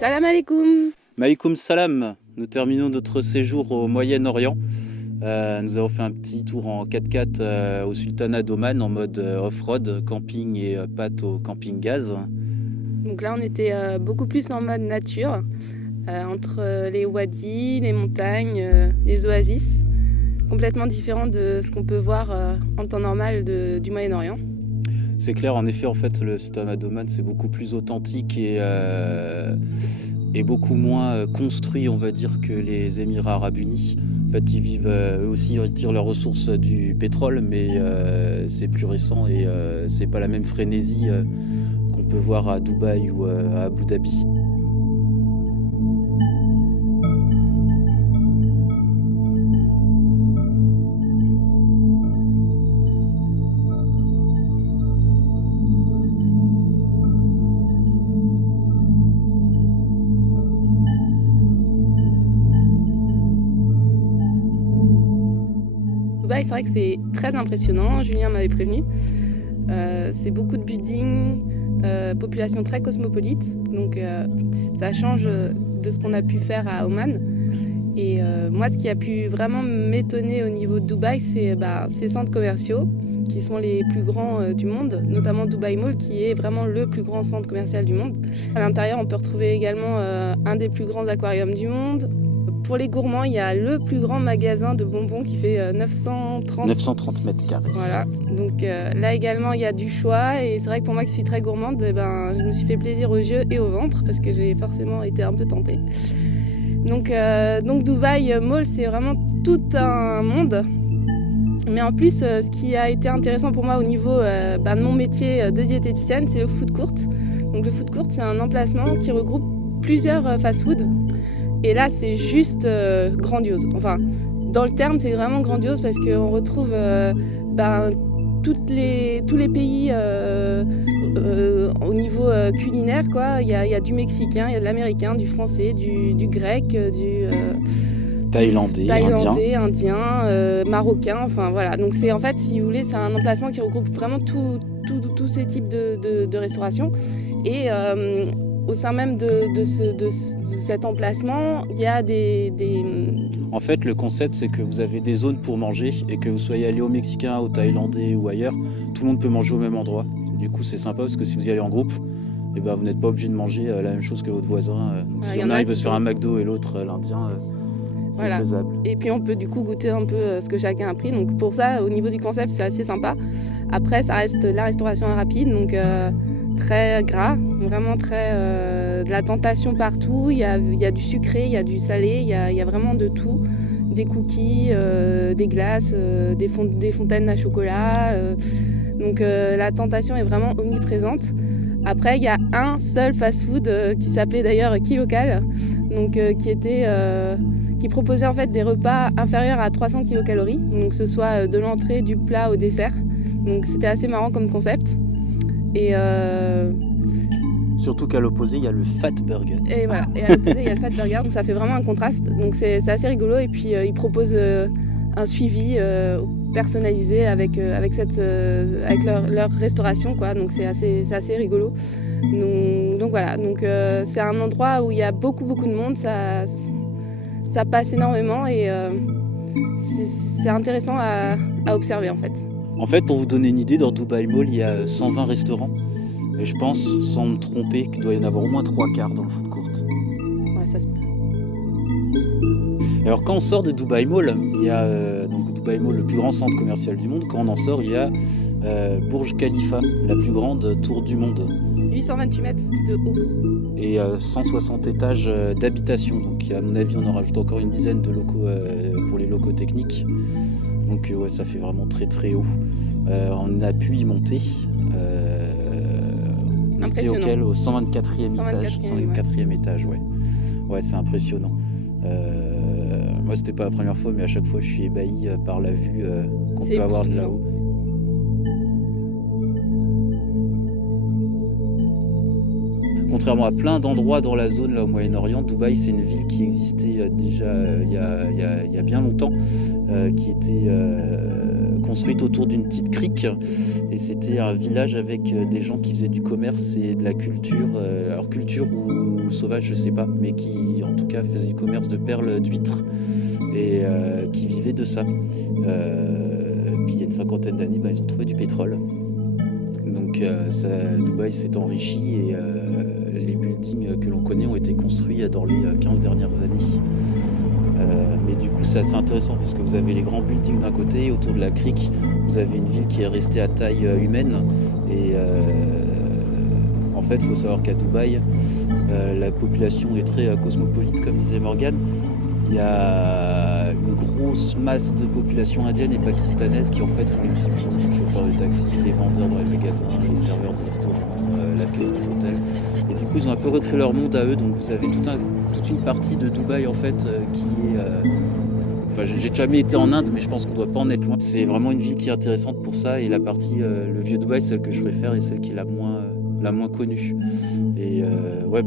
Salam alaikum. Malikoum salam, nous terminons notre séjour au Moyen-Orient. Nous avons fait un petit tour en 4x4 au Sultanat d'Oman en mode off-road, camping et pâte au camping-gaz. Donc là, on était beaucoup plus en mode nature, entre les wadis, les montagnes, les oasis, complètement différent de ce qu'on peut voir en temps normal du Moyen-Orient. C'est clair, en effet, en fait, le Sultanat d'Oman, c'est beaucoup plus authentique et beaucoup moins construit, on va dire, que les Émirats Arabes Unis. En fait, ils vivent, eux aussi, ils tirent leurs ressources du pétrole, mais c'est plus récent et c'est pas la même frénésie qu'on peut voir à Dubaï ou à Abu Dhabi. Dubaï, c'est vrai que c'est très impressionnant, Julien m'avait prévenu. C'est beaucoup de buildings, population très cosmopolite, donc ça change de ce qu'on a pu faire à Oman. Et moi, ce qui a pu vraiment m'étonner au niveau de Dubaï, c'est ces centres commerciaux qui sont les plus grands du monde, notamment Dubai Mall, qui est vraiment le plus grand centre commercial du monde. À l'intérieur, on peut retrouver également un des plus grands aquariums du monde. Pour les gourmands, il y a le plus grand magasin de bonbons qui fait 930 mètres carrés. Voilà, donc là également il y a du choix et c'est vrai que pour moi qui suis très gourmande, je me suis fait plaisir aux yeux et au ventre parce que j'ai forcément été un peu tentée. Donc Dubai Mall, c'est vraiment tout un monde. Mais en plus, ce qui a été intéressant pour moi au niveau de mon métier de diététicienne, c'est le food court. Donc le food court, c'est un emplacement qui regroupe plusieurs fast-food. Et là, c'est juste grandiose. Enfin, dans le terme, c'est vraiment grandiose parce qu'on retrouve tous les pays au niveau culinaire, quoi. Il y a du mexicain, il y a de l'américain, du français, du grec, du Thaïlandais, indien, marocain, enfin voilà. Donc c'est en fait, si vous voulez, c'est un emplacement qui regroupe vraiment tous ces types de restauration. Et au sein même de cet emplacement, il y a des... En fait, le concept, c'est que vous avez des zones pour manger et que vous soyez allé au mexicain, au thaïlandais ou ailleurs, tout le monde peut manger au même endroit. Du coup, c'est sympa parce que si vous y allez en groupe, vous n'êtes pas obligé de manger la même chose que votre voisin. Donc, si y en a, il veut se faire un McDo et l'autre l'Indien, c'est faisable. Et puis on peut du coup goûter un peu ce que chacun a pris. Donc pour ça, au niveau du concept, c'est assez sympa. Après, ça reste la restauration rapide, donc très gras, vraiment très de la tentation partout. Il y a du sucré, il y a du salé, il y a vraiment de tout. Des cookies, des glaces, des fontaines à chocolat. Donc la tentation est vraiment omniprésente. Après, il y a un seul fast-food qui s'appelait d'ailleurs Kilocal, donc qui proposait en fait des repas inférieurs à 300 kilocalories, donc que ce soit de l'entrée, du plat au dessert. Donc c'était assez marrant comme concept. Et surtout qu'à l'opposé, il y a le Fat Burger. Et voilà, et à l'opposé, il y a le Fat Burger, donc ça fait vraiment un contraste. Donc c'est assez rigolo. Et puis ils proposent un suivi personnalisé avec leur restauration, quoi. Donc c'est assez rigolo. Donc voilà, donc c'est un endroit où il y a beaucoup de monde. Ça passe énormément et c'est intéressant à observer en fait. En fait, pour vous donner une idée, dans Dubai Mall, il y a 120 restaurants. Et je pense, sans me tromper, qu'il doit y en avoir au moins 3/4 dans le food court. Ouais, ça se peut. Alors quand on sort de Dubai Mall, il y a donc Dubai Mall, le plus grand centre commercial du monde. Quand on en sort, il y a Burj Khalifa, la plus grande tour du monde. 828 mètres de haut. Et 160 étages d'habitation. Donc à mon avis, on en rajoute encore une dizaine de locaux pour les locaux techniques. Donc ouais, ça fait vraiment très haut. On a pu y monter. On était au 124e étage. Ouais, c'est impressionnant. Moi, c'était pas la première fois, mais à chaque fois, je suis ébahi par la vue qu'on peut avoir de là-haut. Contrairement à plein d'endroits dans la zone là au Moyen-Orient, Dubaï c'est une ville qui existait déjà il y a bien longtemps, qui était construite autour d'une petite crique. Et c'était un village avec des gens qui faisaient du commerce et de la culture. Alors culture ou sauvage, je sais pas, mais qui en tout cas faisaient du commerce de perles d'huîtres et qui vivaient de ça. Puis il y a une cinquantaine d'années, ils ont trouvé du pétrole. Donc Dubaï s'est enrichi et les buildings que l'on connaît ont été construits dans les 15 dernières années. Mais du coup c'est assez intéressant parce que vous avez les grands buildings d'un côté et autour de la crique vous avez une ville qui est restée à taille humaine et en fait il faut savoir qu'à Dubaï la population est très cosmopolite comme disait Morgane. Il y a une grosse masse de population indienne et pakistanaise qui en fait font les petits boulots, les chauffeurs de taxi, les vendeurs dans les magasins, les serveurs de restaurants, l'accueil des hôtels. Et du coup ils ont un peu recréé leur monde à eux, donc vous avez toute une partie de Dubaï en fait qui est... Enfin j'ai jamais été en Inde mais je pense qu'on doit pas en être loin. C'est vraiment une ville qui est intéressante pour ça et la partie, le vieux Dubaï, celle que je préfère et celle qui est la moins connue. Et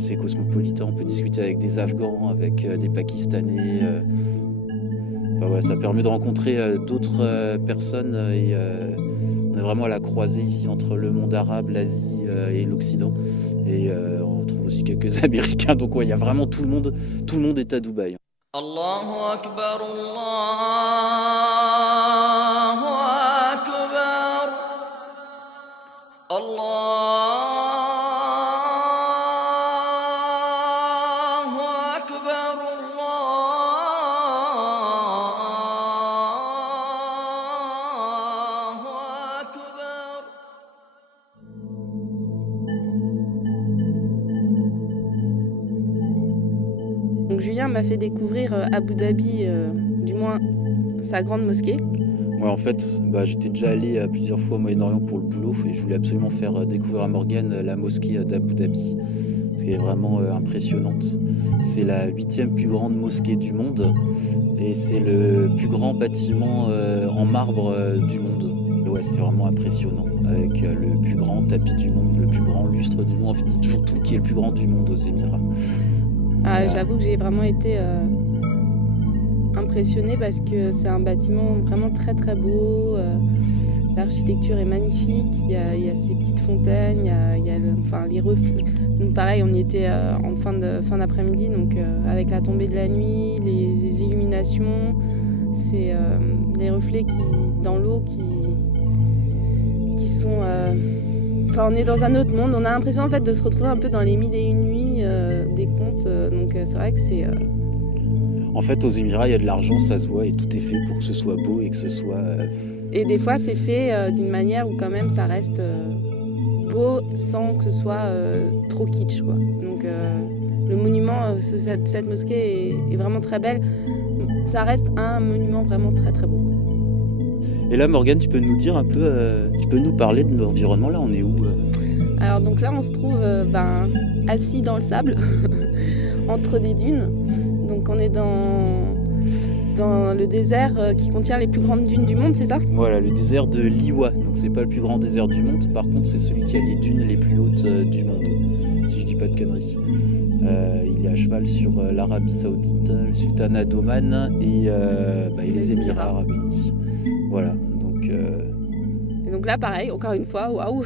c'est cosmopolite, on peut discuter avec des Afghans, avec des Pakistanais. Ça permet de rencontrer d'autres personnes et on est vraiment à la croisée ici entre le monde arabe, l'Asie et l'Occident. Et on trouve aussi quelques Américains, donc il y a vraiment tout le monde est à Dubaï. Allahu Akbar, Allahu Akbar, Allahu Akbar, Allahu Akbar. Donc Julien m'a fait découvrir Abu Dhabi, du moins sa grande mosquée. Ouais, en fait, j'étais déjà allé plusieurs fois au Moyen-Orient pour le boulot et je voulais absolument faire découvrir à Morgane la mosquée d'Abu Dhabi. Ce qui est vraiment impressionnante. C'est la 8e plus grande mosquée du monde et c'est le plus grand bâtiment en marbre du monde. Et ouais, c'est vraiment impressionnant avec le plus grand tapis du monde, le plus grand lustre du monde. En fait, il dit toujours tout qui est le plus grand du monde aux Émirats. J'avoue que j'ai vraiment été impressionnée parce que c'est un bâtiment vraiment très très beau. L'architecture est magnifique, il y a ces petites fontaines, il y a les reflets. Donc pareil, on y était en fin d'après-midi, donc avec la tombée de la nuit, les illuminations, c'est les reflets dans l'eau qui sont... on est dans un autre monde, on a l'impression en fait de se retrouver un peu dans les 1001 nuits des contes, donc c'est vrai que c'est... En fait, aux Émirats, il y a de l'argent, ça se voit, et tout est fait pour que ce soit beau et que ce soit... Et des fois, c'est fait d'une manière où quand même ça reste beau sans que ce soit trop kitsch, quoi. Donc le monument, cette mosquée est vraiment très belle. Ça reste un monument vraiment très très beau. Et là, Morgane, tu peux nous dire un peu, tu peux nous parler de l'environnement, là, on est où Alors donc là, on se trouve assis dans le sable, entre des dunes. Donc on est dans le désert qui contient les plus grandes dunes du monde, c'est ça ? Voilà, le désert de Liwa. Donc c'est pas le plus grand désert du monde, par contre c'est celui qui a les dunes les plus hautes du monde, si je dis pas de conneries. Il est à cheval sur l'Arabie Saoudite, le Sultanat d'Oman et les Émirats Arabes Unis. Voilà, donc... Et donc là pareil, encore une fois, waouh.